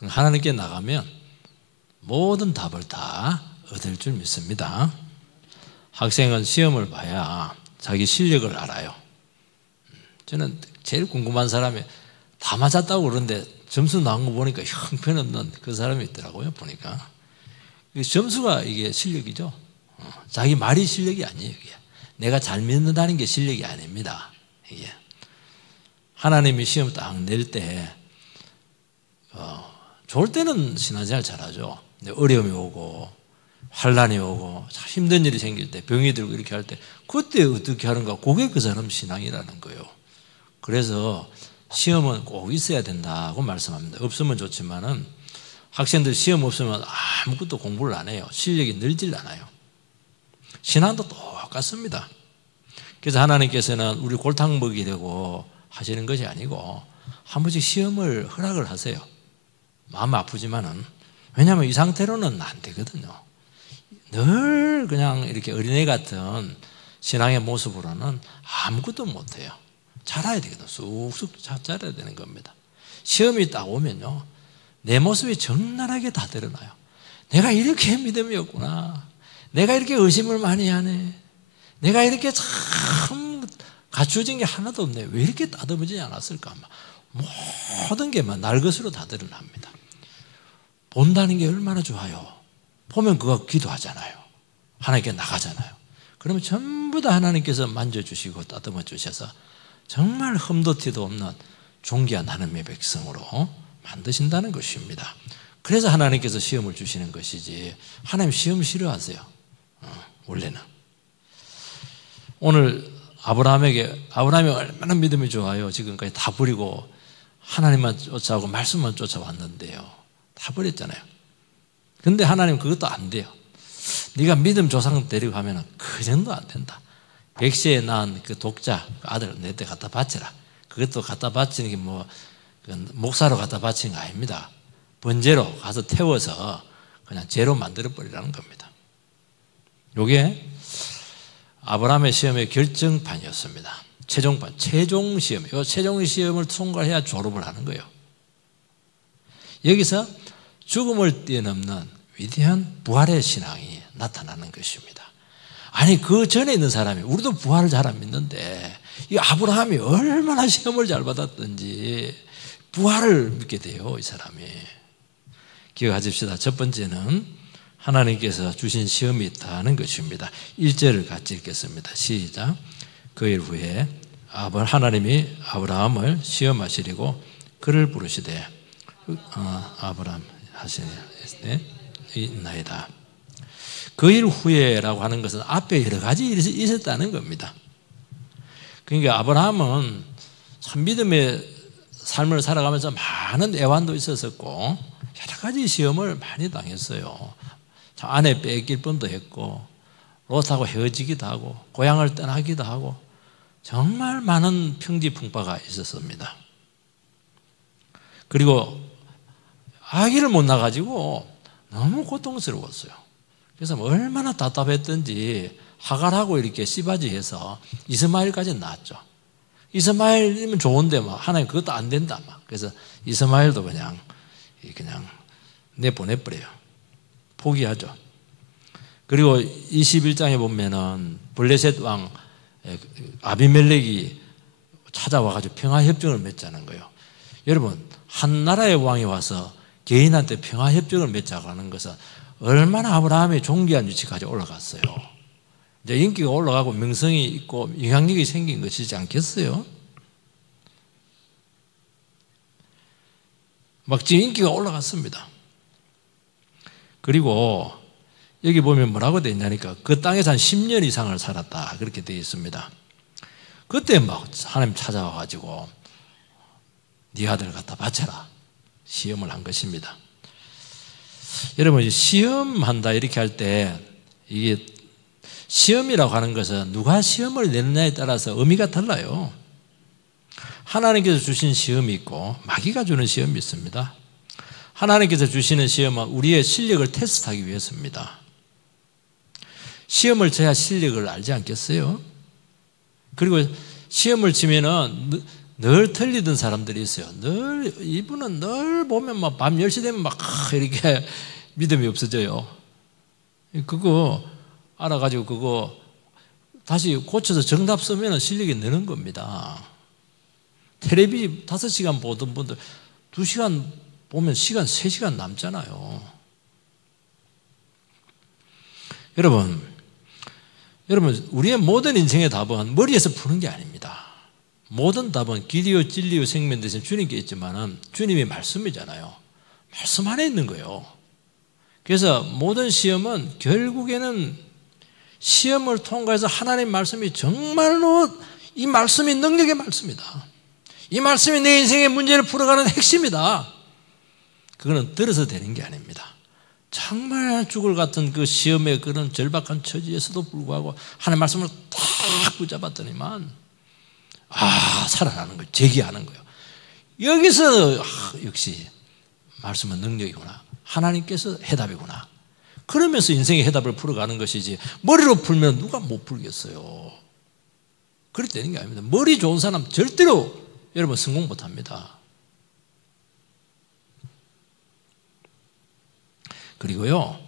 하나님께 나가면 모든 답을 다 얻을 줄 믿습니다. 학생은 시험을 봐야 자기 실력을 알아요. 저는 제일 궁금한 사람이 다 맞았다고 그러는데 점수 나온 거 보니까 형편없는 그 사람이 있더라고요. 보니까 점수가 이게 실력이죠. 자기 말이 실력이 아니에요. 이게. 내가 잘 믿는다는 게 실력이 아닙니다. 이게. 하나님이 시험 딱 낼 때 좋을 때는 신앙생활 잘하죠. 어려움이 오고 환란이 오고 힘든 일이 생길 때 병이 들고 이렇게 할 때 그때 어떻게 하는가, 그게 그 사람 신앙이라는 거예요. 그래서 시험은 꼭 있어야 된다고 말씀합니다. 없으면 좋지만은 학생들 시험 없으면 아무것도 공부를 안 해요. 실력이 늘질 않아요. 신앙도 똑같습니다. 그래서 하나님께서는 우리 골탕 먹이려고 하시는 것이 아니고 한 번씩 시험을 허락을 하세요. 마음 아프지만은. 왜냐하면 이 상태로는 안 되거든요. 늘 그냥 이렇게 어린애 같은 신앙의 모습으로는 아무것도 못해요. 자라야 되거든요. 쑥쑥 자라야 되는 겁니다. 시험이 딱 오면요, 내 모습이 적나라하게 다 드러나요. 내가 이렇게 믿음이 없구나. 내가 이렇게 의심을 많이 하네. 내가 이렇게 참 갖추어진 게 하나도 없네. 왜 이렇게 따듬어지지 않았을까? 모든 게 막 날 것으로 다 드러납니다. 본다는 게 얼마나 좋아요. 보면 그거 기도하잖아요. 하나님께 나가잖아요. 그러면 전부 다 하나님께서 만져주시고 따듬어 주셔서 정말 흠도 티도 없는 존귀한 하나님의 백성으로 만드신다는 것입니다. 그래서 하나님께서 시험을 주시는 것이지, 하나님 시험 싫어하세요. 원래는. 오늘 아브라함이 얼마나 믿음이 좋아요. 지금까지 다 버리고 하나님만 쫓아오고 말씀만 쫓아왔는데요, 다 버렸잖아요. 근데 하나님 그것도 안 돼요. 네가 믿음 조상 데리고 가면 그 정도 안 된다. 백세에 낳은 그 독자 아들 내 때 갖다 바쳐라. 그것도 갖다 바치는 게 목사로 갖다 바치는 거 아닙니다. 번제로 가서 태워서 그냥 죄로 만들어 버리라는 겁니다. 이게 아브라함의 시험의 결정판이었습니다. 최종판, 최종 시험. 이 최종 시험을 통과해야 졸업을 하는 거예요. 여기서 죽음을 뛰어넘는 위대한 부활의 신앙이 나타나는 것입니다. 아니, 그 전에 있는 사람이, 우리도 부활을 잘 안 믿는데 이 아브라함이 얼마나 시험을 잘 받았던지 부활을 믿게 돼요, 이 사람이. 기억하십시다. 첫 번째는 하나님께서 주신 시험이 있다는 것입니다. 1절을 같이 읽겠습니다. 시작. 그 일 후에 하나님이 아브라함을 시험하시려고 그를 부르시되 아브라함 하시네 있나이다. 그 일 후에라고 하는 것은 앞에 여러 가지 일이 있었다는 겁니다. 그러니까 아브라함은 참 믿음의 삶을 살아가면서 많은 애환도 있었었고 여러 가지 시험을 많이 당했어요. 참 아내 뺏길 뻔도 했고 롯하고 헤어지기도 하고 고향을 떠나기도 하고 정말 많은 평지풍파가 있었습니다. 그리고 아기를 못 낳아가지고 너무 고통스러웠어요. 그래서 얼마나 답답했던지 하갈하고 이렇게 씨바지해서 이스마엘까지 낳았죠. 이스마엘이면 좋은데 하나님 그것도 안 된다. 그래서 이스마엘도 그냥 내보내버려요. 포기하죠. 그리고 21장에 보면은 블레셋 왕 아비멜렉이 찾아와가지고 평화협정을 맺자는 거예요. 여러분, 한 나라의 왕이 와서 개인한테 평화협정을 맺자고 하는 것은 얼마나 아브라함의 존귀한 위치까지 올라갔어요. 이제 인기가 올라가고 명성이 있고 영향력이 생긴 것이지 않겠어요? 막 지금 인기가 올라갔습니다. 그리고 여기 보면 뭐라고 되어 있냐니까 그 땅에서 한 10년 이상을 살았다 그렇게 되어 있습니다. 그때 막 하나님 찾아와가지고 네 아들 갖다 바쳐라 시험을 한 것입니다. 여러분, 시험한다 이렇게 할 때 이게 시험이라고 하는 것은 누가 시험을 내느냐에 따라서 의미가 달라요. 하나님께서 주신 시험이 있고 마귀가 주는 시험이 있습니다. 하나님께서 주시는 시험은 우리의 실력을 테스트하기 위해서입니다. 시험을 쳐야 실력을 알지 않겠어요? 그리고 시험을 치면은 늘 틀리던 사람들이 있어요. 늘 이분은 늘 보면 막 밤 10시 되면 막 이렇게 믿음이 없어져요. 그거 알아가지고 그거 다시 고쳐서 정답 쓰면 실력이 느는 겁니다. 텔레비전 5시간 보던 분들 2시간 보면 시간 3시간 남잖아요. 여러분 우리의 모든 인생의 답은 머리에서 푸는 게 아닙니다. 모든 답은 길이요 진리요 생명 되신 주님께 있지만 주님의 말씀이잖아요. 말씀 안에 있는 거예요. 그래서 모든 시험은 결국에는 시험을 통과해서 하나님의 말씀이 정말로 이 말씀이 능력의 말씀이다. 이 말씀이 내 인생의 문제를 풀어가는 핵심이다. 그거는 들어서 되는 게 아닙니다. 정말 죽을 같은 그 시험의 그런 절박한 처지에서도 불구하고 하나님의 말씀을 딱 붙잡았더니만 살아나는 거예요. 재기하는 거예요. 여기서 역시 말씀은 능력이구나. 하나님께서 해답이구나. 그러면서 인생의 해답을 풀어가는 것이지 머리로 풀면 누가 못 풀겠어요. 그렇게 되는 게 아닙니다. 머리 좋은 사람 절대로 여러분 성공 못합니다. 그리고요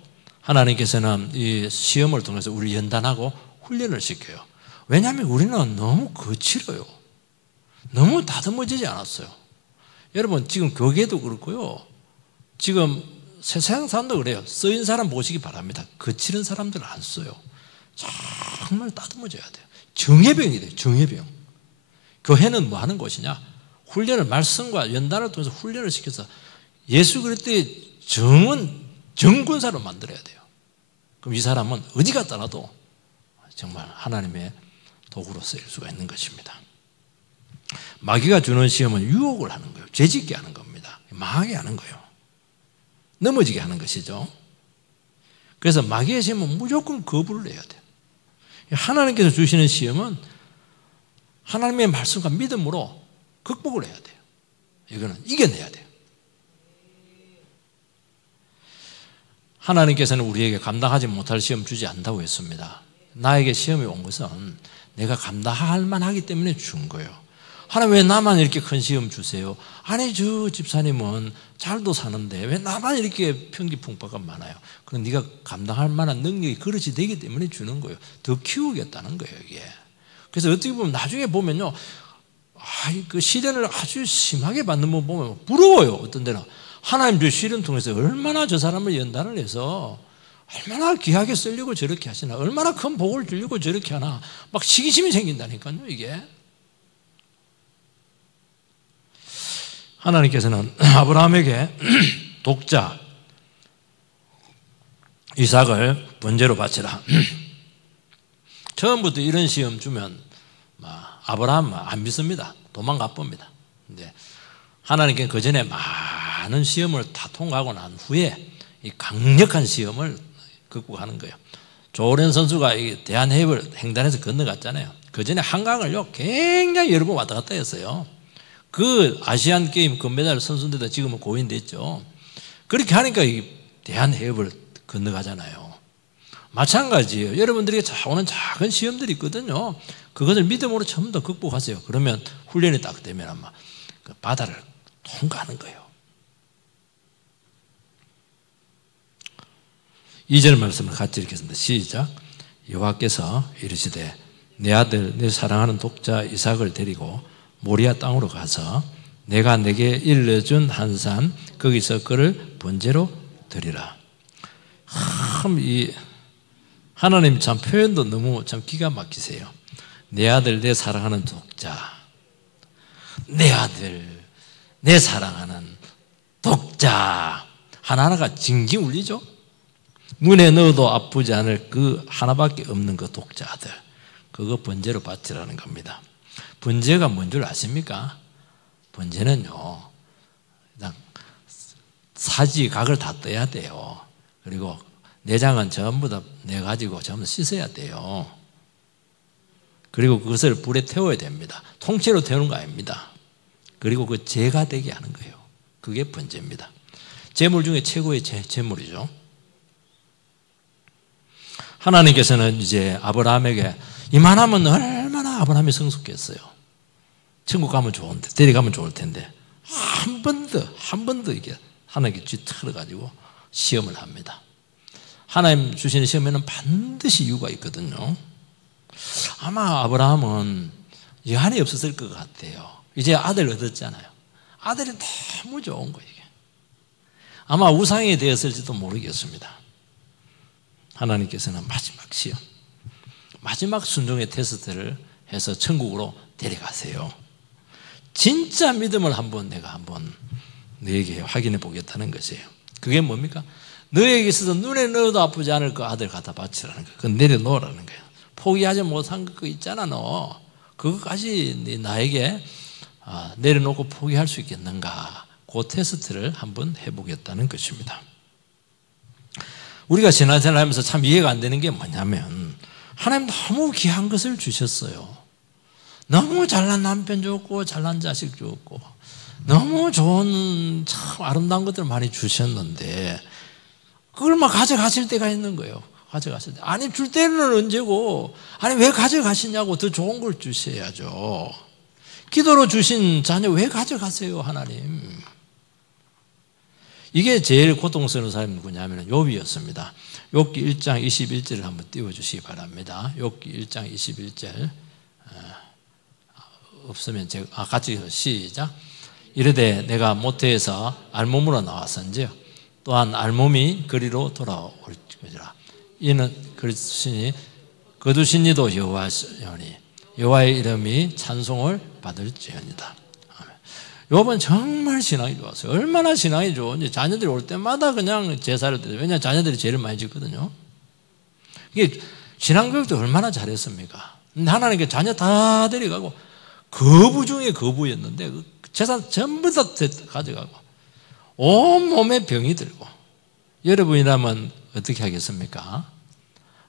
하나님께서는 이 시험을 통해서 우리를 연단하고 훈련을 시켜요. 왜냐하면 우리는 너무 거칠어요. 너무 다듬어지지 않았어요. 여러분 지금 교계도 그렇고요. 지금 세상 사람도 그래요. 쓰인 사람 보시기 바랍니다. 거칠은 사람들은 안 써요. 정말 다듬어져야 돼요. 정예병이 돼요. 정예병. 교회는 뭐 하는 곳이냐? 훈련을 말씀과 연단을 통해서 훈련을 시켜서 예수 그리스도의 정군사로 만들어야 돼요. 그럼 이 사람은 어디 갔다 놔도 정말 하나님의 도구로 쓰일 수가 있는 것입니다. 마귀가 주는 시험은 유혹을 하는 거예요. 죄짓게 하는 겁니다. 망하게 하는 거예요. 넘어지게 하는 것이죠. 그래서 마귀의 시험은 무조건 거부를 해야 돼요. 하나님께서 주시는 시험은 하나님의 말씀과 믿음으로 극복을 해야 돼요. 이거는 이겨내야 돼요. 하나님께서는 우리에게 감당하지 못할 시험 주지 않는다고 했습니다. 나에게 시험이 온 것은 내가 감당할 만하기 때문에 준 거예요. 하나님 왜 나만 이렇게 큰 시험 주세요? 아니 저 집사님은 잘도 사는데 왜 나만 이렇게 편기풍파가 많아요? 그럼 네가 감당할 만한 능력이 그릇이 되기 때문에 주는 거예요. 더 키우겠다는 거예요 이게. 그래서 어떻게 보면 나중에 보면요, 그 시련을 아주 심하게 받는 분 보면 부러워요. 어떤 데는 하나님 저 시련 통해서 얼마나 저 사람을 연단을 해서 얼마나 귀하게 쓰려고 저렇게 하시나, 얼마나 큰 복을 주려고 저렇게 하나, 막 시기심이 생긴다니까요 이게. 하나님께서는 아브라함에게 독자 이삭을 번제로 바치라. 처음부터 이런 시험 주면 아브라함 안 믿습니다. 도망가 봅니다. 근데 하나님께는 그 전에 많은 시험을 다 통과하고 난 후에 이 강력한 시험을 극복하는 거예요. 조련 선수가 대한해협을 횡단해서 건너갔잖아요. 그 전에 한강을요 굉장히 여러 번 왔다 갔다 했어요. 그 아시안 게임 금메달 선수인데도 지금은 고인됐죠. 그렇게 하니까 이 대한해협을 건너가잖아요. 마찬가지예요. 여러분들에게 오는 작은 시험들이 있거든요. 그것을 믿음으로 전부 다 극복하세요. 그러면 훈련이 딱 되면 아마 그 바다를 통과하는 거예요. 2절 말씀을 같이 읽겠습니다. 시작. 여호와께서 이르시되 내 아들 내 사랑하는 독자 이삭을 데리고 모리아 땅으로 가서 내가 내게 일러준 한 산 거기서 그를 번제로 드리라. 이 하나님 참 표현도 너무 참 기가 막히세요. 내 아들 내 사랑하는 독자, 내 아들 내 사랑하는 독자, 하나하나가 징징 울리죠. 문에 넣어도 아프지 않을 그 하나밖에 없는 그 독자 아들, 그거 번제로 바치라는 겁니다. 번제가 뭔 줄 아십니까? 번제는요 그냥 사지 각을 다 떼야 돼요. 그리고 내장은 전부 다 내가지고 전부 씻어야 돼요. 그리고 그것을 불에 태워야 됩니다. 통째로 태우는 거 아닙니다. 그리고 그 제가 되게 하는 거예요. 그게 번제입니다. 제물 중에 최고의 제물이죠. 하나님께서는 이제 아브라함에게 이만하면 얼마나 아브라함이 성숙했어요. 천국 가면 좋은데, 데려가면 좋을 텐데 한 번 더 이게 하나님께 뒤틀어가지고 시험을 합니다. 하나님 주시는 시험에는 반드시 이유가 있거든요. 아마 아브라함은 여한이 없었을 것 같아요. 이제 아들 얻었잖아요. 아들이 너무 좋은 거예요. 이게. 아마 우상이 되었을지도 모르겠습니다. 하나님께서는 마지막 시험, 마지막 순종의 테스트를 해서 천국으로 데려가세요. 진짜 믿음을 내가 한번 너에게 확인해 보겠다는 것이에요. 그게 뭡니까? 너에게 있어서 눈에 넣어도 아프지 않을 그 아들 갖다 바치라는 거예요. 그건 내려놓으라는 거예요. 포기하지 못한 거 있잖아 너. 그것까지 나에게 내려놓고 포기할 수 있겠는가? 그 테스트를 한번 해보겠다는 것입니다. 우리가 신앙생활 하면서 참 이해가 안 되는 게 뭐냐면 하나님 너무 귀한 것을 주셨어요. 너무 잘난 남편 줬고 잘난 자식 줬고 너무 좋은 참 아름다운 것들을 많이 주셨는데 그걸 막 가져가실 때가 있는 거예요. 가져가실 때. 아니 줄 때는 언제고 아니 왜 가져가시냐고 더 좋은 걸 주셔야죠. 기도로 주신 자녀 왜 가져가세요 하나님. 이게 제일 고통스러운 사람이 누구냐면 욥이었습니다. 욥기 1장 21절을 한번 띄워주시기 바랍니다. 욥기 1장 21절 없으면 제가 같이 시작. 이르되 내가 모태에서 알몸으로 나왔은지요 또한 알몸이 그리로 돌아올지라. 이는 거두신 이도 여호와시오니 여호와의 이름이 찬송을 받을지어니다. 욥은 정말 신앙이 좋았어요. 얼마나 신앙이 좋은지 자녀들이 올 때마다 그냥 제사를 드려요. 왜냐하면 자녀들이 제일 많이 짓거든요. 이게 신앙교육도 얼마나 잘했습니까? 근데 하나님께 자녀 다 데려가고 거부 중에 거부였는데 재산 전부 다 가져가고 온몸에 병이 들고 여러분이라면 어떻게 하겠습니까?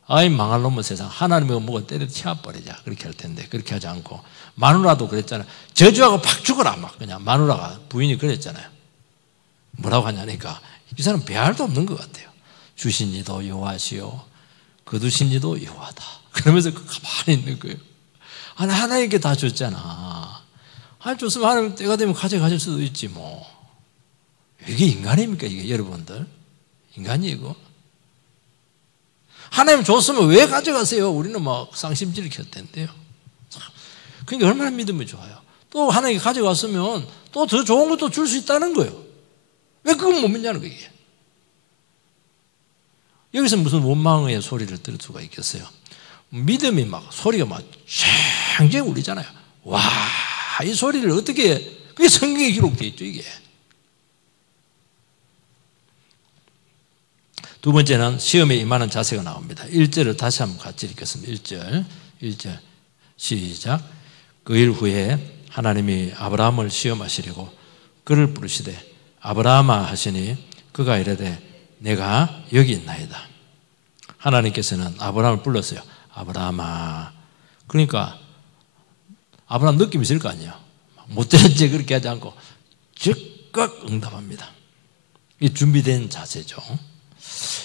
아이 망할 놈의 세상 하나님의 뭐가 때려 치워버리자 그렇게 할 텐데 그렇게 하지 않고 마누라도 그랬잖아요. 저주하고 팍 죽어라 막 그냥 마누라가 부인이 그랬잖아요. 뭐라고 하냐니까 이 사람 배알도 없는 것 같아요. 주신 이도 여호와시오 거두신 이도 여호와다 그러면서 가만히 있는 거예요. 아니 하나님께 다 줬잖아. 아니 줬으면 하나님 때가 되면 가져가실 수도 있지 뭐. 이게 인간입니까 이게 여러분들? 인간이고 하나님 줬으면 왜 가져가세요? 우리는 막 쌍심지를 켰을 텐데요. 그러니까 얼마나 믿음이 좋아요. 또 하나님이 가져갔으면 또 더 좋은 것도 줄 수 있다는 거예요. 왜 그건 못 믿냐는 거예요. 여기서 무슨 원망의 소리를 들을 수가 있겠어요. 믿음이 막 소리가 막 쟁쟁 울리잖아요. 와, 이 소리를 어떻게 그게 성경에 기록되어 있죠 이게. 두 번째는 시험에 임하는 자세가 나옵니다. 1절을 다시 한번 같이 읽겠습니다. 1절 시작. 그 일 후에 하나님이 아브라함을 시험하시려고 그를 부르시되 아브라함아 하시니 그가 이르되 내가 여기 있나이다. 하나님께서는 아브라함을 불렀어요. 아브라함아. 그러니까 아브라함 느낌이 있을 거 아니에요. 못 들었지 그렇게 하지 않고 즉각 응답합니다. 이게 준비된 자세죠.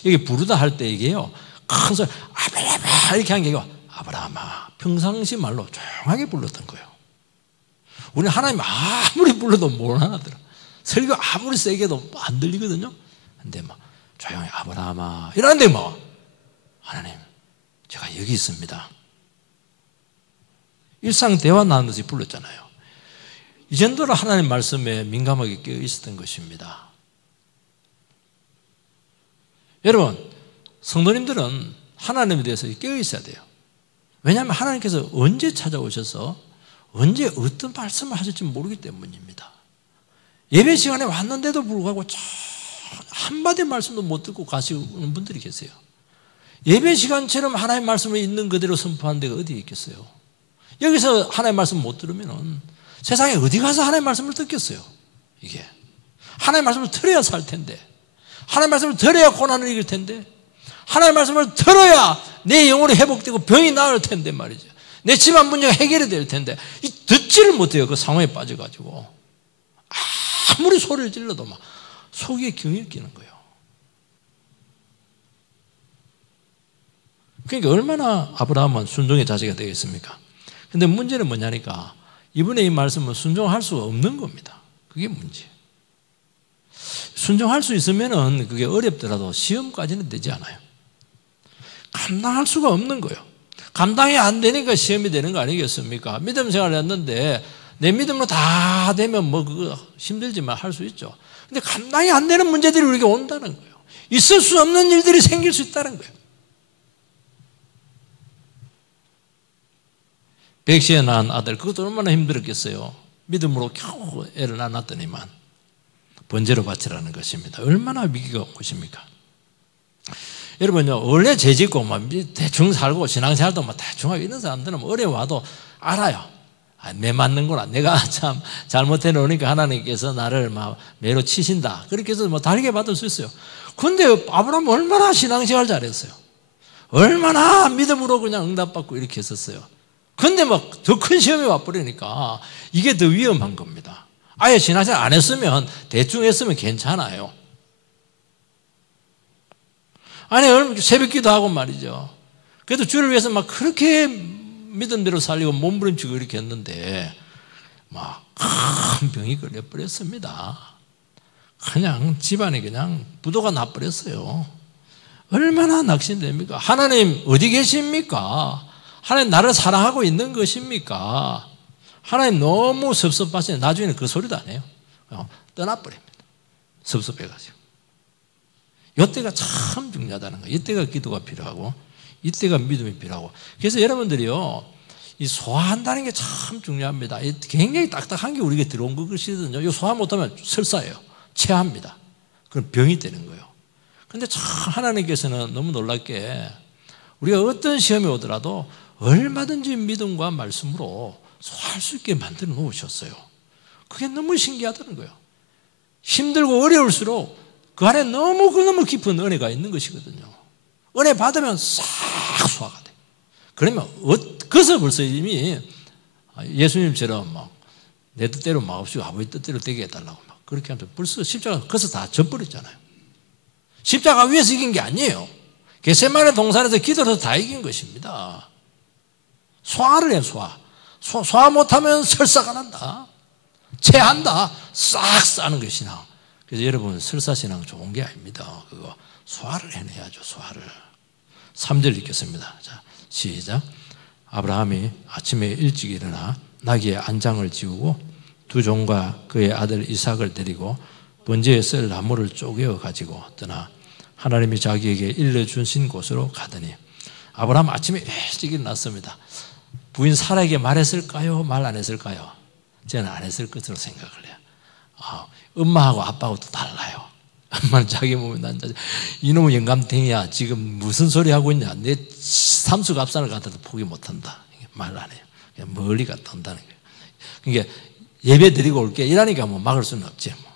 이게 부르다 할 때 이게요. 큰 소리 아브라함아 이렇게 한 게 아니고 아브라함아 평상시 말로 조용하게 불렀던 거예요. 우리는 하나님 아무리 불러도 못 알아들어. 설교 아무리 세게 해도 안 들리거든요. 근데 막 조용히 아브라함아 이러는데 뭐 하나님 제가 여기 있습니다. 일상 대화 나누듯이 불렀잖아요. 이 정도로 하나님 말씀에 민감하게 깨어 있었던 것입니다. 여러분 성도님들은 하나님에 대해서 깨어 있어야 돼요. 왜냐하면 하나님께서 언제 찾아오셔서 언제 어떤 말씀을 하실지 모르기 때문입니다. 예배 시간에 왔는데도 불구하고 한마디 말씀도 못 듣고 가시는 분들이 계세요. 예배 시간처럼 하나님의 말씀을 있는 그대로 선포하는 데가 어디 있겠어요? 여기서 하나님의 말씀 못 들으면 세상에 어디 가서 하나님의 말씀을 듣겠어요? 이게 하나님의 말씀을 들어야 살 텐데 하나님의 말씀을 들어야 고난을 이길 텐데 하나님의 말씀을 들어야 내 영혼이 회복되고 병이 나을 텐데 말이죠. 내 집안 문제가 해결이 될 텐데 듣지를 못해요. 그 상황에 빠져가지고 아무리 소리를 질러도 막 속에 경이 끼는 거예요. 그러니까 얼마나 아브라함은 순종의 자세가 되겠습니까? 근데 문제는 뭐냐니까 이분의 이 말씀은 순종할 수가 없는 겁니다. 그게 문제예요. 순종할 수 있으면은 그게 어렵더라도 시험까지는 되지 않아요. 감당할 수가 없는 거예요. 감당이 안 되니까 시험이 되는 거 아니겠습니까? 믿음 생활을 했는데 내 믿음으로 다 되면 뭐 그거 힘들지만 할 수 있죠. 근데 감당이 안 되는 문제들이 우리에게 온다는 거예요. 있을 수 없는 일들이 생길 수 있다는 거예요. 백시에 낳은 아들, 그것도 얼마나 힘들었겠어요. 믿음으로 겨우 애를 낳았더니만 번제로 바치라는 것입니다. 얼마나 위기가 온 것입니까? 여러분요, 원래 죄짓고 막 대충 살고 신앙생활도 막 대충 하고 이런 사람들은 어려워도 알아요. 내 맞는구나. 내가 참 잘못해 놓으니까 하나님께서 나를 막 매로 치신다. 그렇게 해서 뭐 다르게 받을 수 있어요. 근데 아브라함 얼마나 신앙생활 잘했어요. 얼마나 믿음으로 그냥 응답받고 이렇게 했었어요. 근데 막 더 큰 시험이 와버리니까 이게 더 위험한 겁니다. 아예 신앙생활 안 했으면 대충 했으면 괜찮아요. 아니 새벽기도 하고 말이죠. 그래도 주를 위해서 막 그렇게 믿음대로 살리고 몸부림치고 이렇게 했는데 막 큰 병이 걸려버렸습니다. 그냥 집안이 그냥 부도가 나버렸어요. 얼마나 낙심됩니까? 하나님 어디 계십니까? 하나님 나를 사랑하고 있는 것입니까? 하나님 너무 섭섭하시네. 나중에는 그 소리도 안 해요. 떠나버립니다. 섭섭해가지고. 이때가 참 중요하다는 거예요. 이때가 기도가 필요하고 이때가 믿음이 필요하고. 그래서 여러분들이요, 이 소화한다는 게 참 중요합니다. 굉장히 딱딱한 게 우리에게 들어온 것이거든요. 이 소화 못하면 설사예요. 체합니다. 그럼 병이 되는 거예요. 그런데 참 하나님께서는 너무 놀랍게 우리가 어떤 시험이 오더라도 얼마든지 믿음과 말씀으로 소화할 수 있게 만들어 놓으셨어요. 그게 너무 신기하다는 거예요. 힘들고 어려울수록 그 안에 너무 깊은 은혜가 있는 것이거든요. 은혜 받으면 싹 소화가 돼요. 그러면 그래서 벌써 이미 예수님처럼 막 내 뜻대로 마옵시고 아버지 뜻대로 되게 해달라고 막 그렇게 하면 벌써 십자가 그래서 다 져버렸잖아요. 십자가 위에서 이긴 게 아니에요. 겟세마네 동산에서 기도해서 다 이긴 것입니다. 소화를 해요. 소화 못하면 설사가 난다. 체한다. 싹 싸는 게 신앙. 그래서 여러분 설사신앙 좋은 게 아닙니다. 그거 소화를 해내야죠. 소화를. 3절 읽겠습니다. 자, 시작. 아브라함이 아침에 일찍 일어나 나귀의 안장을 지우고 두 종과 그의 아들 이삭을 데리고 번제에 쓸 나무를 쪼개어 가지고 떠나 하나님이 자기에게 일러주신 곳으로 가더니 아브라함 아침에 일찍 일어났습니다. 부인 사라에게 말했을까요? 말 안 했을까요? 저는 안 했을 것으로 생각을 해요. 엄마하고 아빠하고 또 달라요. 엄마는 자기 몸에 난다. 이놈의 영감탱이야. 지금 무슨 소리 하고 있냐. 내 삼수갑산을 갖다도 포기 못한다. 말 안 해요. 그냥 멀리 갔다 온다는 거예요. 그러니까 예배 드리고 올게 이러니까 뭐 막을 수는 없지. 뭐.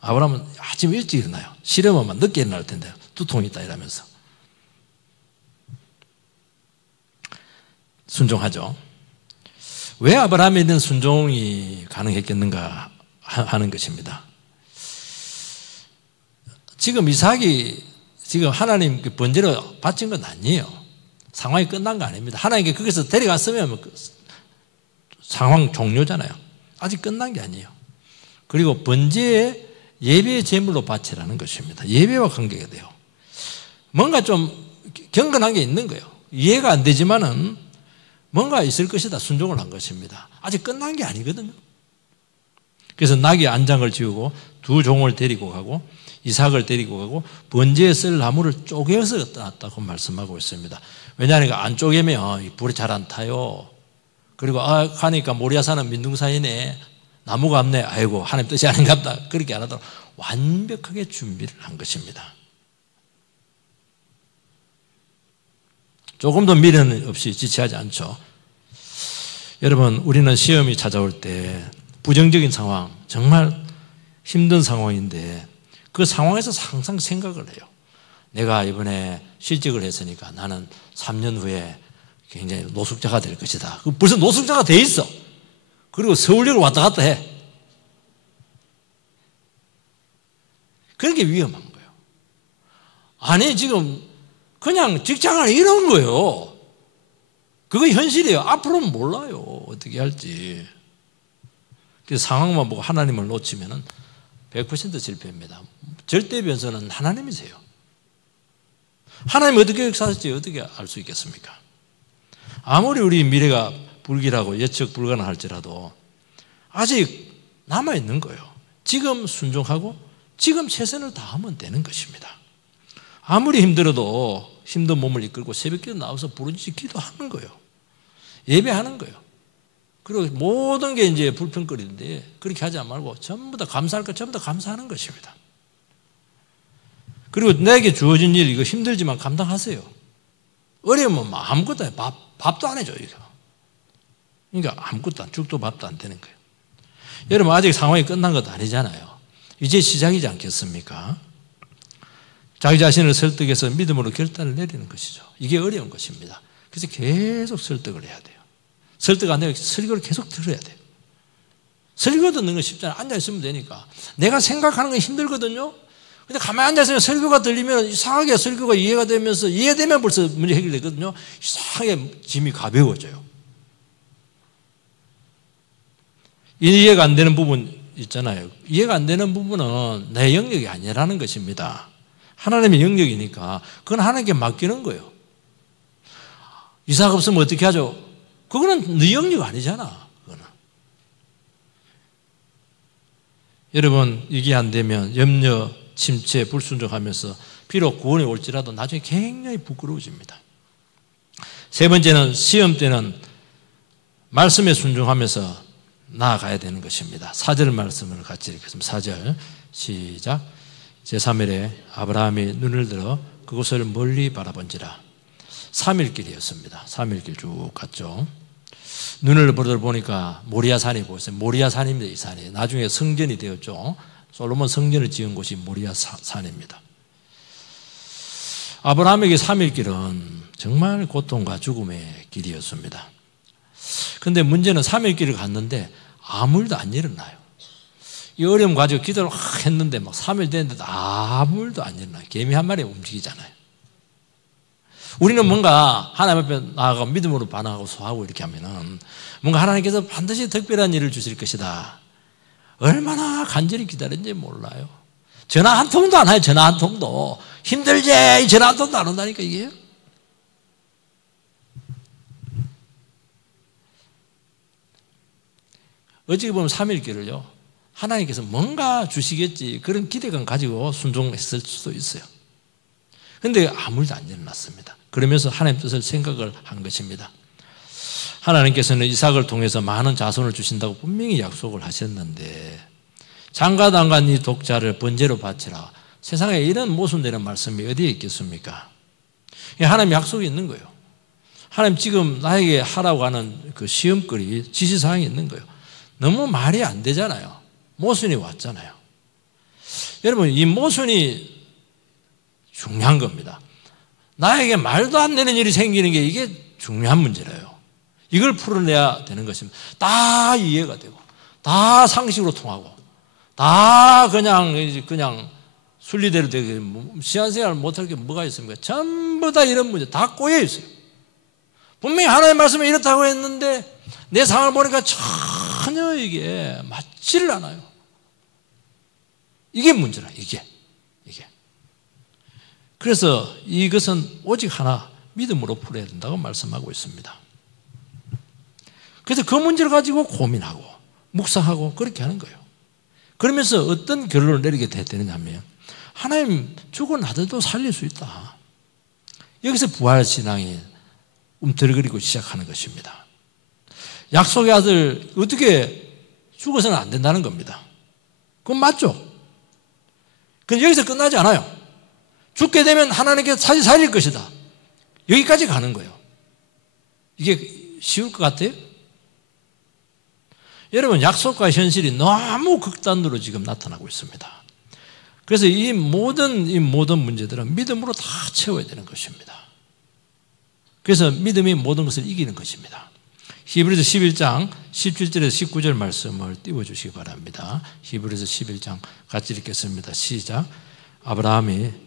아브라함은 아침 일찍 일어나요. 싫으면 늦게 일어날 텐데 두통이 있다 이러면서. 순종하죠. 왜 아브라함에는 순종이 가능했겠는가 하는 것입니다. 지금 이삭이 지금 하나님 번제로 바친 건 아니에요. 상황이 끝난 거 아닙니다. 하나님께 거기서 데려갔으면 상황 종료잖아요. 아직 끝난 게 아니에요. 그리고 번제에 예배의 제물로 바치라는 것입니다. 예배와 관계가 돼요. 뭔가 좀 경건한 게 있는 거예요. 이해가 안 되지만은 뭔가 있을 것이다. 순종을 한 것입니다. 아직 끝난 게 아니거든요. 그래서 나귀 안장을 지우고 두 종을 데리고 가고 이삭을 데리고 가고 번제에 쓸 나무를 쪼개서 떠났다고 말씀하고 있습니다. 왜냐하면 안 쪼개면 불이 잘 안 타요. 그리고 가니까 모리아산은 민둥사이네. 나무가 없네. 아이고 하나님 뜻이 아닌갑다. 그렇게 안 하도록 완벽하게 준비를 한 것입니다. 조금도 미련 없이 지체하지 않죠. 여러분 우리는 시험이 찾아올 때 부정적인 상황, 정말 힘든 상황인데 그 상황에서 항상 생각을 해요. 내가 이번에 실직을 했으니까 나는 3년 후에 굉장히 노숙자가 될 것이다. 벌써 노숙자가 돼 있어. 그리고 서울역을 왔다 갔다 해. 그렇게 위험한 거예요. 아니 지금 그냥 직장을 잃은 거예요. 그거 현실이에요. 앞으로는 몰라요. 어떻게 할지. 그 상황만 보고 하나님을 놓치면 100% 실패입니다. 절대 변수는 하나님이세요. 하나님 어떻게 역사할지 어떻게 알 수 있겠습니까? 아무리 우리 미래가 불길하고 예측 불가능할지라도 아직 남아있는 거예요. 지금 순종하고 지금 최선을 다하면 되는 것입니다. 아무리 힘들어도 힘든 몸을 이끌고 새벽기도 나와서 부르짖어 기도하는 거예요. 예배하는 거예요. 그리고 모든 게 이제 불평거리인데 그렇게 하지 말고 전부 다 감사할 것 전부 다 감사하는 것입니다. 그리고 내게 주어진 일 이거 힘들지만 감당하세요. 어려우면 아무것도 안 해. 밥도 안 해줘요. 이거. 그러니까 아무것도 안, 죽도 밥도 안 되는 거예요. 여러분 아직 상황이 끝난 것도 아니잖아요. 이제 시작이지 않겠습니까? 자기 자신을 설득해서 믿음으로 결단을 내리는 것이죠. 이게 어려운 것입니다. 그래서 계속 설득을 해야 돼요. 설득 안 되면 설교를 계속 들어야 돼요. 설교 듣는 건 쉽잖아요. 앉아있으면 되니까. 내가 생각하는 건 힘들거든요. 근데 가만히 앉아있으면 설교가 들리면 이상하게 설교가 이해가 되면서 이해되면 벌써 문제 해결되거든요. 이상하게 짐이 가벼워져요. 이해가 안 되는 부분 있잖아요. 이해가 안 되는 부분은 내 영역이 아니라는 것입니다. 하나님의 영역이니까 그건 하나님께 맡기는 거예요. 이사가 없으면 어떻게 하죠? 그거는 네 영역 아니잖아. 그거는. 여러분 이게 안 되면 염려, 침체, 불순종하면서 비록 구원이 올지라도 나중에 굉장히 부끄러워집니다. 세 번째는 시험 때는 말씀에 순종하면서 나아가야 되는 것입니다. 4절 말씀을 같이 읽겠습니다. 4절 시작. 제3일에 아브라함이 눈을 들어 그곳을 멀리 바라본지라. 3일길이었습니다. 3일길 쭉 갔죠. 눈을 보니까 모리아산이 보였어요. 모리아산입니다. 이 산이 나중에 성전이 되었죠. 솔로몬 성전을 지은 곳이 모리아산입니다. 아브라함에게 3일길은 정말 고통과 죽음의 길이었습니다. 그런데 문제는 3일길을 갔는데 아무 일도 안 일어나요. 이 어려움 가지고 기도를 했는데 막 3일 됐는데도 아무 일도 안 일어나요. 개미 한 마리 움직이잖아요. 우리는 뭔가 하나님 앞에 나아가고 믿음으로 반응하고 소하고 이렇게 하면은 뭔가 하나님께서 반드시 특별한 일을 주실 것이다. 얼마나 간절히 기다렸는지 몰라요. 전화 한 통도 안 해요. 전화 한 통도. 힘들지? 전화 한 통도 안 온다니까 이게. 어찌 보면 3일길을요. 하나님께서 뭔가 주시겠지 그런 기대감 가지고 순종했을 수도 있어요. 그런데 아무 일도 안 일어났습니다. 그러면서 하나님 뜻을 생각을 한 것입니다. 하나님께서는 이삭을 통해서 많은 자손을 주신다고 분명히 약속을 하셨는데 장가당간 이 독자를 번제로 바치라. 세상에 이런 모순되는 말씀이 어디에 있겠습니까? 하나님 약속이 있는 거예요. 하나님 지금 나에게 하라고 하는 그 시험거리 지시사항이 있는 거예요. 너무 말이 안 되잖아요. 모순이 왔잖아요. 여러분 이 모순이 중요한 겁니다. 나에게 말도 안 되는 일이 생기는 게 이게 중요한 문제래요. 이걸 풀어내야 되는 것입니다. 다 이해가 되고 다 상식으로 통하고 다 그냥 순리대로 되게 시한생활 못할 게 뭐가 있습니까? 전부 다 이런 문제 다 꼬여 있어요. 분명히 하나님의 말씀에 이렇다고 했는데 내 상황을 보니까 전혀 이게 맞지를 않아요. 이게 문제라. 이게. 그래서 이것은 오직 하나 믿음으로 풀어야 된다고 말씀하고 있습니다. 그래서 그 문제를 가지고 고민하고 묵상하고 그렇게 하는 거예요. 그러면서 어떤 결론을 내리게 되느냐면 하나님 죽어나도 살릴 수 있다. 여기서 부활신앙이 움틀거리고 시작하는 것입니다. 약속의 아들 어떻게 죽어서는 안 된다는 겁니다. 그건 맞죠? 그런데 여기서 끝나지 않아요. 죽게 되면 하나님께서 다시 살릴 것이다. 여기까지 가는 거예요. 이게 쉬울 것 같아요? 여러분 약속과 현실이 너무 극단으로 지금 나타나고 있습니다. 그래서 이 모든 문제들은 믿음으로 다 채워야 되는 것입니다. 그래서 믿음이 모든 것을 이기는 것입니다. 히브리서 11장 17절에서 19절 말씀을 띄워주시기 바랍니다. 히브리서 11장 같이 읽겠습니다. 시작. 아브라함이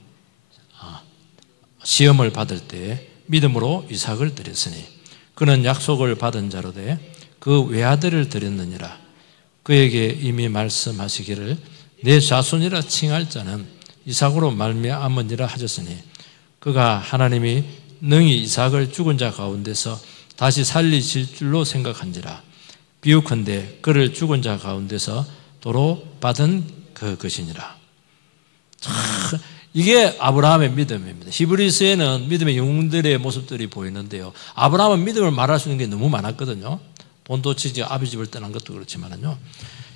시험을 받을 때 믿음으로 이삭을 드렸으니 그는 약속을 받은 자로 돼 그 외아들을 드렸느니라. 그에게 이미 말씀하시기를 내 자손이라 칭할 자는 이삭으로 말미암으니라 하셨으니 그가 하나님이 능히 이삭을 죽은 자 가운데서 다시 살리실 줄로 생각한지라. 비유컨대 그를 죽은 자 가운데서 도로 받은 것이니라. 이게 아브라함의 믿음입니다. 히브리서에는 믿음의 영웅들의 모습들이 보이는데요. 아브라함은 믿음을 말할 수 있는 게 너무 많았거든요. 본토치지 아비 집을 떠난 것도 그렇지만요.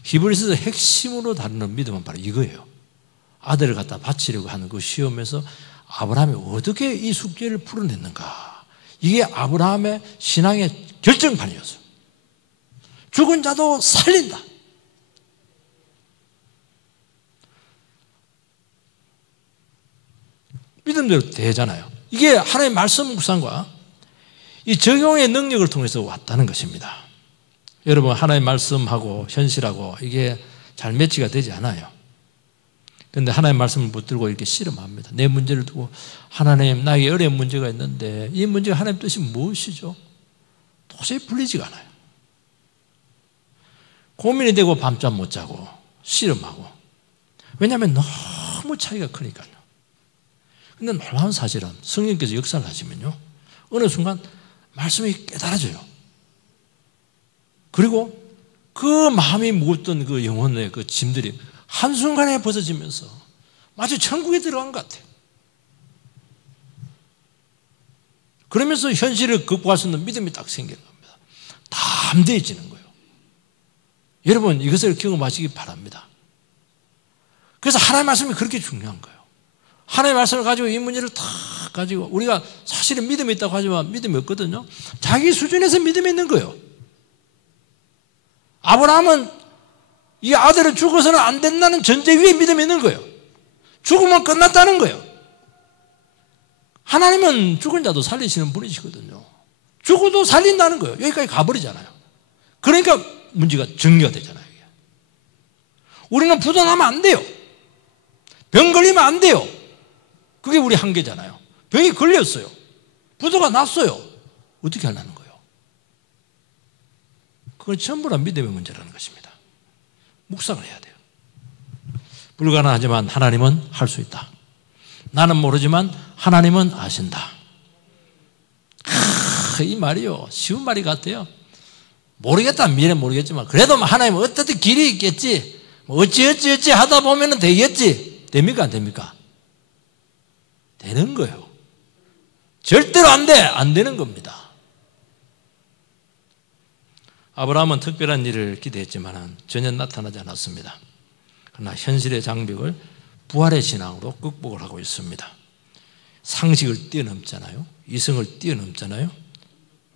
히브리서에서 핵심으로 다루는 믿음은 바로 이거예요. 아들을 갖다 바치려고 하는 그 시험에서 아브라함이 어떻게 이 숙제를 풀어냈는가. 이게 아브라함의 신앙의 결정판이었어요. 죽은 자도 살린다. 믿음대로 되잖아요. 이게 하나님의 말씀 묵상과 이 적용의 능력을 통해서 왔다는 것입니다. 여러분, 하나님의 말씀하고 현실하고 이게 잘 매치가 되지 않아요. 그런데 하나님의 말씀을 붙들고 이렇게 씨름합니다. 내 문제를 두고 하나님, 나에게 어려운 문제가 있는데 이 문제가 하나님 뜻이 무엇이죠? 도저히 풀리지가 않아요. 고민이 되고 밤잠 못 자고 씨름하고. 왜냐하면 너무 차이가 크니까요. 근데 놀라운 사실은 성령께서 역사를 하시면요, 어느 순간 말씀이 깨달아져요. 그리고 그 마음이 무겁던 그 영혼의 그 짐들이 한순간에 벗어지면서 마치 천국에 들어간 것 같아요. 그러면서 현실을 극복할 수 있는 믿음이 딱 생기는 겁니다. 담대해지는 거예요. 여러분, 이것을 경험하시기 바랍니다. 그래서 하나님의 말씀이 그렇게 중요한 거예요. 하나님의 말씀을 가지고 이 문제를 다 가지고, 우리가 사실은 믿음이 있다고 하지만 믿음이 없거든요. 자기 수준에서 믿음이 있는 거예요. 아브라함은 이 아들은 죽어서는 안 된다는 전제 위에 믿음이 있는 거예요. 죽으면 끝났다는 거예요. 하나님은 죽은 자도 살리시는 분이시거든요. 죽어도 살린다는 거예요. 여기까지 가버리잖아요. 그러니까 문제가 정리가 되잖아요. 우리는 부도 나면 안 돼요. 병 걸리면 안 돼요. 그게 우리 한계잖아요. 병이 걸렸어요. 부도가 났어요. 어떻게 하려는 거예요? 그건 전부 다 믿음의 문제라는 것입니다. 묵상을 해야 돼요. 불가능하지만 하나님은 할 수 있다. 나는 모르지만 하나님은 아신다. 이 말이요, 쉬운 말이 같아요. 모르겠다, 미래는 모르겠지만 그래도 하나님은 어떻든 길이 있겠지, 어찌 하다 보면 되겠지. 됩니까, 안 됩니까? 되는 거예요. 절대로 안 돼, 안 되는 겁니다. 아브라함은 특별한 일을 기대했지만 전혀 나타나지 않았습니다. 그러나 현실의 장벽을 부활의 신앙으로 극복을 하고 있습니다. 상식을 뛰어넘잖아요. 이성을 뛰어넘잖아요.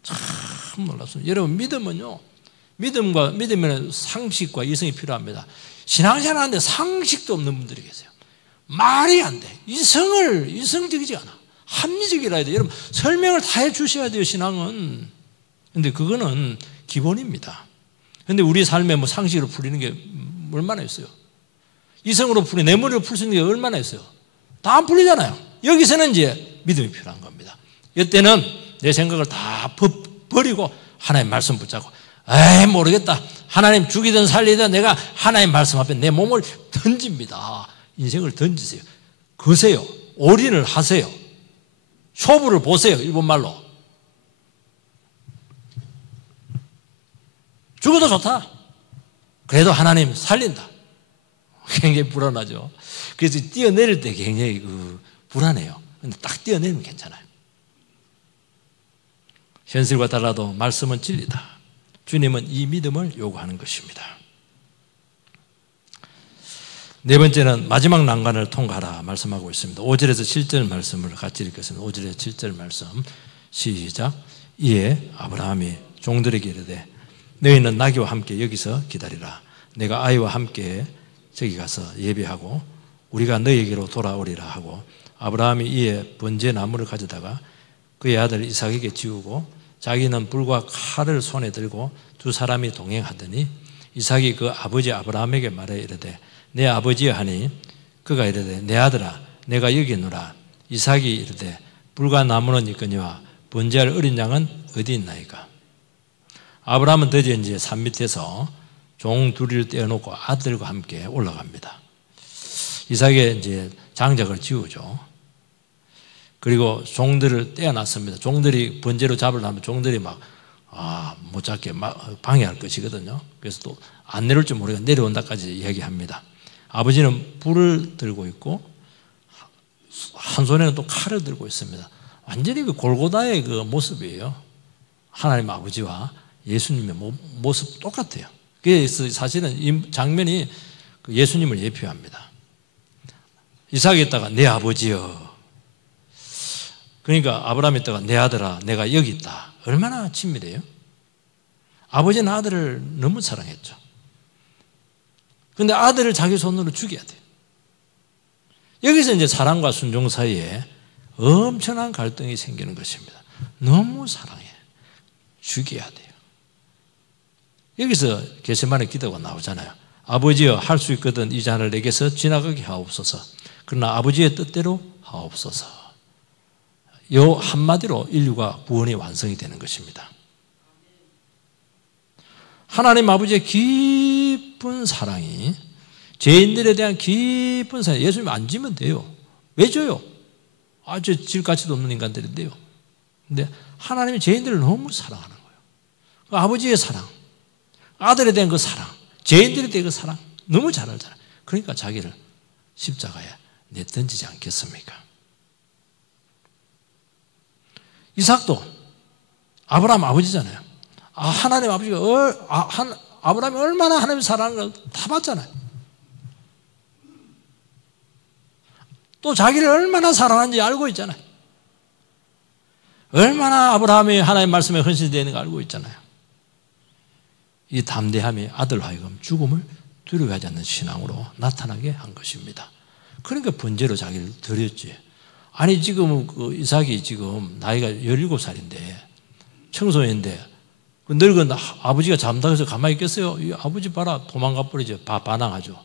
참 놀랍습니다. 여러분, 믿음은요, 믿음에는 상식과 이성이 필요합니다. 신앙생활 하는데 상식도 없는 분들이 계세요. 말이 안 돼. 이성적이지 않아. 합리적이라 해야 돼요. 여러분, 설명을 다 해주셔야 돼요, 신앙은. 근데 그거는 기본입니다. 근데 우리 삶에 뭐 상식으로 풀리는 게 얼마나 있어요? 이성으로 내 머리로 풀 수 있는 게 얼마나 있어요? 다 안 풀리잖아요. 여기서는 이제 믿음이 필요한 겁니다. 이때는 내 생각을 다 버리고 하나님 말씀 붙잡고, 에이, 모르겠다. 하나님 죽이든 살리든 내가 하나님 말씀 앞에 내 몸을 던집니다. 인생을 던지세요. 거세요. 올인을 하세요. 쇼부를 보세요. 일본말로. 죽어도 좋다. 그래도 하나님 살린다. 굉장히 불안하죠. 그래서 뛰어내릴 때 굉장히 불안해요. 근데 딱 뛰어내리면 괜찮아요. 현실과 달라도 말씀은 진리다. 주님은 이 믿음을 요구하는 것입니다. 네 번째는 마지막 난관을 통과하라 말씀하고 있습니다. 5절에서 7절 말씀을 같이 읽겠습니다. 5절에서 7절 말씀 시작. 이에 아브라함이 종들에게 이르되 너희는 나귀와 함께 여기서 기다리라. 내가 아이와 함께 저기 가서 예배하고 우리가 너희에게로 돌아오리라 하고, 아브라함이 이에 번제 나무를 가져다가 그의 아들 이삭에게 지우고 자기는 불과 칼을 손에 들고 두 사람이 동행하더니 이삭이 그 아버지 아브라함에게 말해 이르되 내 아버지여 하니 그가 이르되 내 아들아 내가 여기 있노라. 이삭이 이르되 불과 나무는 있거니와 번제할 어린 양은 어디 있나이까. 아브라함은 드디어 이제 산 밑에서 종 둘이를 떼어놓고 아들과 함께 올라갑니다. 이삭에 이제 장작을 지우죠. 그리고 종들을 떼어놨습니다. 종들이 번제로 잡으려면 종들이 못 잡게 방해할 것이거든요. 그래서 또 안 내려올 줄 모르게 내려온다까지 이야기합니다. 아버지는 불을 들고 있고 한 손에는 또 칼을 들고 있습니다. 완전히 그 골고다의 그 모습이에요. 하나님 아버지와 예수님의 모습 똑같아요. 그래서 사실은 이 장면이 예수님을 예표합니다. 이삭에다가 내 아버지여. 그러니까 아브라함에다가 내 아들아 내가 여기 있다. 얼마나 친밀해요? 아버지는 아들을 너무 사랑했죠. 그런데 아들을 자기 손으로 죽여야 돼요. 여기서 이제 사랑과 순종 사이에 엄청난 갈등이 생기는 것입니다. 너무 사랑해. 죽여야 돼요. 여기서 겟세마네 기도가 나오잖아요. 아버지여 할 수 있거든 이 잔을 내게서 지나가게 하옵소서. 그러나 아버지의 뜻대로 하옵소서. 이 한마디로 인류가 구원이 완성이 되는 것입니다. 하나님 아버지의 깊은 사랑이 죄인들에 대한 깊은 사랑, 예수님 안 지면 돼요. 왜 줘요? 아주 질가치도 없는 인간들인데요. 근데 하나님이 죄인들을 너무 사랑하는 거예요. 그 아버지의 사랑, 아들에 대한 그 사랑, 죄인들에 대한 그 사랑 너무 잘 알잖아요. 그러니까 자기를 십자가에 내던지지 않겠습니까? 이삭도 아브라함 아버지잖아요. 하나님 아버지가 아브라함이 얼마나 하나님 사랑하는 걸 다 봤잖아요. 또 자기를 얼마나 사랑하는지 알고 있잖아요. 얼마나 아브라함이 하나님 말씀에 헌신되는 걸 알고 있잖아요. 이 담대함이 아들 하여금 죽음을 두려워하지 않는 신앙으로 나타나게 한 것입니다. 그러니까 번제로 자기를 드렸지. 아니 지금 그 이삭이 지금 나이가 17살인데 청소년인데 그 늙은 아버지가 잠다고 해서 가만히 있겠어요? 이 아버지 봐라 도망가 버리죠. 반항하죠.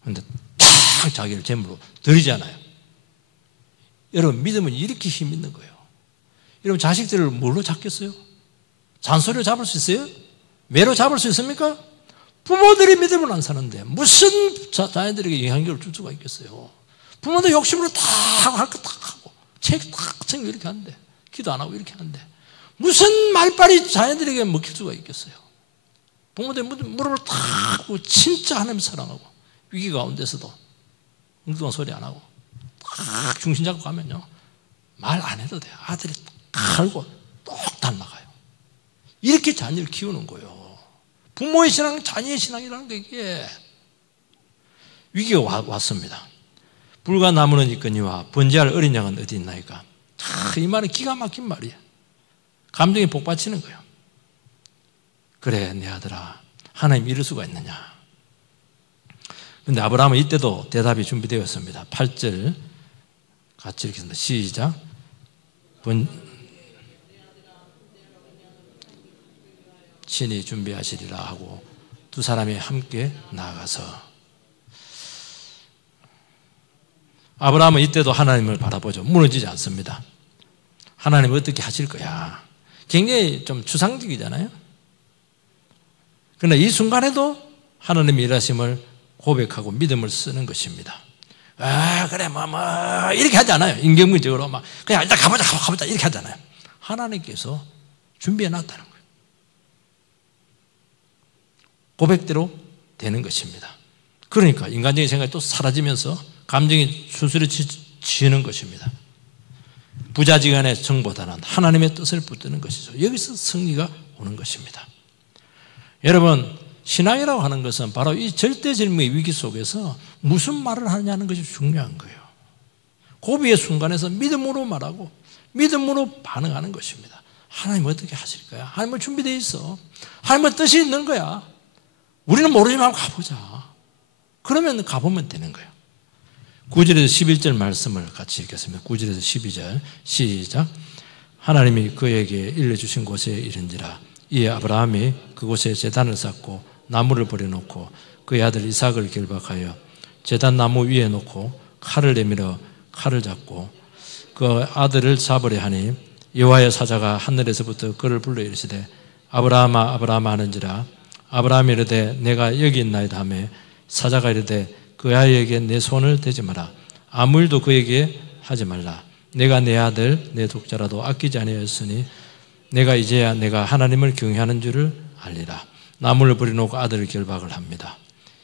그런데 탁 자기를 제물로 드리잖아요. 여러분 믿음은 이렇게 힘 있는 거예요. 여러분 자식들을 뭘로 잡겠어요? 잔소리로 잡을 수 있어요? 매로 잡을 수 있습니까? 부모들이 믿음을 안 사는데 무슨 자녀들에게 영향력을 줄 수가 있겠어요? 부모들 욕심으로 다 할 거 딱 하고 책 딱 챙겨 이렇게 하는데 기도 안 하고 이렇게 하는데 무슨 말빨이 자녀들에게 먹힐 수가 있겠어요? 부모들이 무릎을 탁 하고 진짜 하나님 사랑하고 위기 가운데서도 엉뚱한 소리 안 하고 딱 중심 잡고 가면요 말 안 해도 돼요. 아들이 딱 알고 똑 닮아가요. 이렇게 자녀를 키우는 거예요. 부모의 신앙, 자녀의 신앙이라는 게 이게 위기가 왔습니다. 불과 나무는 있거니와 번제할 어린 양은 어디 있나이까? 이 말은 기가 막힌 말이에요. 감정이 복받치는 거예요. 그래 내 아들아 하나님 이럴 수가 있느냐. 그런데 아브라함은 이때도 대답이 준비되었습니다. 8절 같이 읽겠습니다. 시작. 친히 준비하시리라 하고 두 사람이 함께 나아가서 아브라함은 이때도 하나님을 바라보죠. 무너지지 않습니다. 하나님은 어떻게 하실 거야. 굉장히 좀 추상적이잖아요. 그러나 이 순간에도 하나님의 일하심을 고백하고 믿음을 쓰는 것입니다. 그래 이렇게 하지 않아요. 인격문적으로 그냥 일단 가보자 이렇게 하잖아요. 하나님께서 준비해 놨다는 거예요. 고백대로 되는 것입니다. 그러니까 인간적인 생각이 또 사라지면서 감정이 수스려지는 것입니다. 부자지간의 정보다는 하나님의 뜻을 붙드는 것이죠. 여기서 승리가 오는 것입니다. 여러분 신앙이라고 하는 것은 바로 이 절대절명의 위기 속에서 무슨 말을 하느냐는 것이 중요한 거예요. 고비의 순간에서 믿음으로 말하고 믿음으로 반응하는 것입니다. 하나님 어떻게 하실까요? 하나님은 준비되어 있어. 하나님은 뜻이 있는 거야. 우리는 모르지만 가보자. 그러면 가보면 되는 거예요. 9절에서 11절 말씀을 같이 읽겠습니다. 9절에서 12절 시작. 하나님이 그에게 일러주신 곳에 이른지라 이에 아브라함이 그곳에 제단을 쌓고 나무를 버려놓고 그의 아들 이삭을 결박하여 제단 나무 위에 놓고 칼을 내밀어 칼을 잡고 그 아들을 잡으려 하니 여호와의 사자가 하늘에서부터 그를 불러 이르시되 아브라함아 아브라함아 하는지라 아브라함이 이르되 내가 여기 있나이다 하매 사자가 이르되 그 아이에게 내 손을 대지 마라. 아무 일도 그에게 하지 말라. 내가 내 아들 내 독자라도 아끼지 아니하였으니 내가 이제야 내가 하나님을 경외하는 줄을 알리라. 나무를 버려놓고 아들을 결박을 합니다.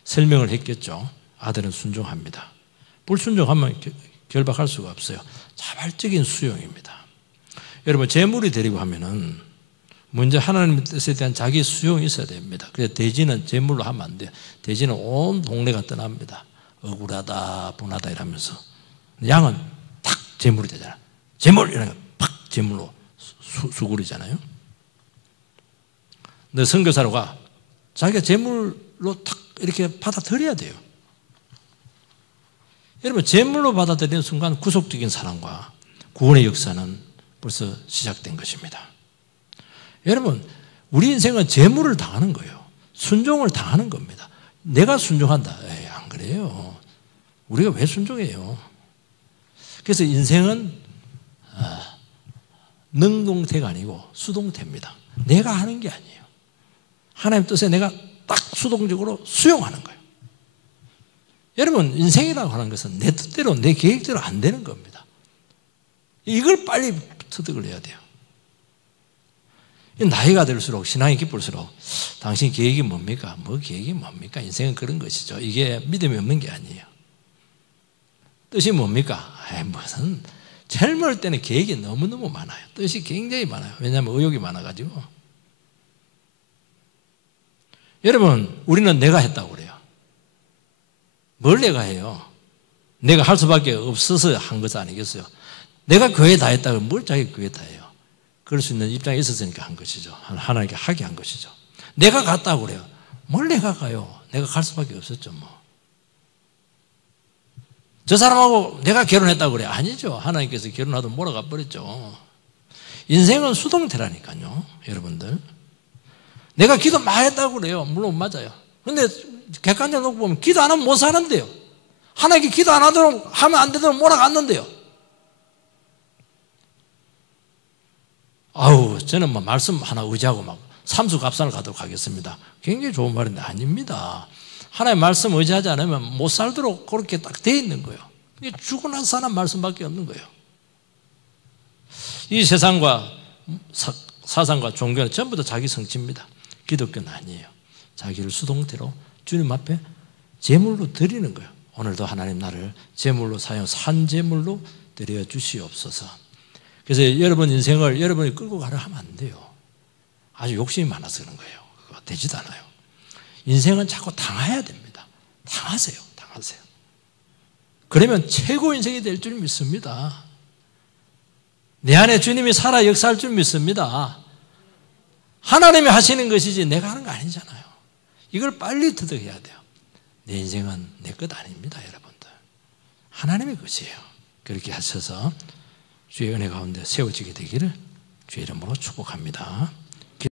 설명을 했겠죠. 아들은 순종합니다. 불순종하면 결박할 수가 없어요. 자발적인 수용입니다. 여러분 재물이 되려고 하면은 먼저 하나님의 뜻에 대한 자기 수용이 있어야 됩니다. 그래서 돼지는 재물로 하면 안 돼요. 돼지는 온 동네가 떠납니다. 억울하다 분하다 이러면서. 양은 탁 재물이 되잖아요. 재물 이러니까 팍 재물로 수구리잖아요. 근데 선교사로 가 자기가 재물로 탁 이렇게 받아들여야 돼요. 여러분 재물로 받아들이는 순간 구속적인 사랑과 구원의 역사는 벌써 시작된 것입니다. 여러분 우리 인생은 재물을 당하는 거예요. 순종을 당하는 겁니다. 내가 순종한다. 에이, 안 그래요. 우리가 왜 순종해요? 그래서 인생은 능동태가 아니고 수동태입니다. 내가 하는 게 아니에요. 하나님 뜻에 내가 딱 수동적으로 수용하는 거예요. 여러분 인생이라고 하는 것은 내 뜻대로 내 계획대로 안 되는 겁니다. 이걸 빨리 터득을 해야 돼요. 나이가 들수록 신앙이 깊을수록 당신 계획이 뭡니까? 뭐 계획이 뭡니까? 인생은 그런 것이죠. 이게 믿음이 없는 게 아니에요. 뜻이 뭡니까? 무슨 젊을 때는 계획이 너무너무 많아요. 뜻이 굉장히 많아요. 왜냐하면 의욕이 많아가지고. 여러분 우리는 내가 했다고 그래요. 뭘 내가 해요? 내가 할 수밖에 없어서 한 것 아니겠어요? 내가 교회 다 했다고 뭘 자기 교회 다 해요? 그럴 수 있는 입장에 있었으니까 한 것이죠. 하나님께 하게 한 것이죠. 내가 갔다고 그래요. 뭘 내가 가요? 내가 갈 수밖에 없었죠 뭐. 저 사람하고 내가 결혼했다고 그래요. 아니죠. 하나님께서 결혼하도 몰아가 버렸죠. 인생은 수동태라니까요. 여러분들. 내가 기도 많이 했다고 그래요. 물론 맞아요. 근데 객관적으로 놓고 보면 기도 안 하면 못 사는데요. 하나님께 기도 안 하도록 하면 안 되도록 몰아갔는데요. 아우 저는 뭐 말씀 하나 의지하고 막 삼수갑산을 가도록 하겠습니다. 굉장히 좋은 말인데 아닙니다. 하나님 말씀 의지하지 않으면 못 살도록 그렇게 딱 돼 있는 거예요. 죽고 난 사람 말씀밖에 없는 거예요. 이 세상과 사상과 종교는 전부 다 자기 성취입니다. 기독교는 아니에요. 자기를 수동태로 주님 앞에 제물로 드리는 거예요. 오늘도 하나님 나를 제물로 사용 산제물로 드려 주시옵소서. 그래서 여러분 인생을 여러분이 끌고 가려 하면 안 돼요. 아주 욕심이 많아서 그런 거예요. 그거 되지도 않아요. 인생은 자꾸 당해야 됩니다. 당하세요. 당하세요. 그러면 최고 인생이 될 줄 믿습니다. 내 안에 주님이 살아 역사할 줄 믿습니다. 하나님이 하시는 것이지 내가 하는 거 아니잖아요. 이걸 빨리 터득해야 돼요. 내 인생은 내 것 아닙니다, 여러분들. 하나님의 것이에요. 그렇게 하셔서 주의 은혜 가운데 세워지게 되기를 주의 이름으로 축복합니다.